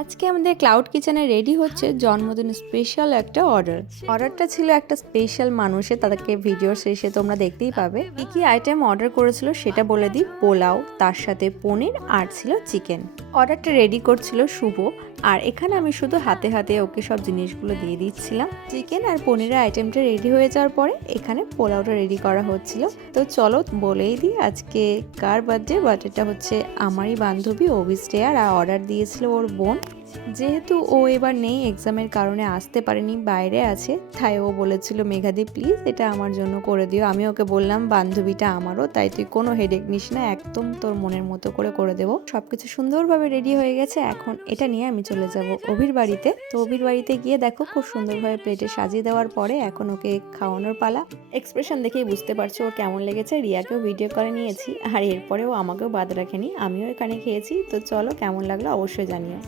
আজকে আমাদের ক্লাউড কিচেনে রেডি হচ্ছে জন্মদিন স্পেশাল একটা অর্ডারটা ছিল একটা স্পেশাল মানুষের, তাদেরকে ভিডিও শেষে তোমরা দেখতেই পাবে। কি কি আইটেম অর্ডার করেছিল সেটা বলে দিই। পোলাও, তার সাথে পনির আর ছিল চিকেন। অর্ডারটা রেডি করছিল শুভ, আর এখানে আমি শুধু হাতে হাতে ওকে সব জিনিসগুলো দিয়ে দিচ্ছিলাম। চিকেন আর পনিরের আইটেমটা রেডি হয়ে যাওয়ার পরে এখানে পোলাওটা রেডি করা হচ্ছিল। তো চলো বলেই দিই আজকে কার বার্থডে। বার্থডেটা হচ্ছে আমারই বান্ধবী অভিস্টেয়ার, আর অর্ডার দিয়েছিল ওর বোন। যেহেতু ও এবার নেই, এক্সামের কারণে আসতে পারেনি, বাইরে আছে, তাই ও বলেছিল মেঘাদি প্লিজ এটা আমার জন্য করে দিও। আমি ওকে বললাম বান্ধবীটা আমারও, তাই তুই কোনো হেডেক নিস না, একদম তোর মনের মতো করে দেবো। সবকিছু সুন্দরভাবে রেডি হয়ে গেছে। এখন এটা নিয়ে আমি চলে যাব অভির বাড়িতে। তো অভির বাড়িতে গিয়ে দেখো খুব সুন্দরভাবে প্লেটে সাজিয়ে দেওয়ার পরে এখন ওকে খাওয়ানোর পালা। এক্সপ্রেশন দেখেই বুঝতে পারছো ওর কেমন লেগেছে। রিয়াকেও ভিডিও করে নিয়েছি, আর এরপরেও আমাকেও বাদ রাখেনি, আমিও এখানে খেয়েছি। তো চলো কেমন লাগলো অবশ্যই জানিও।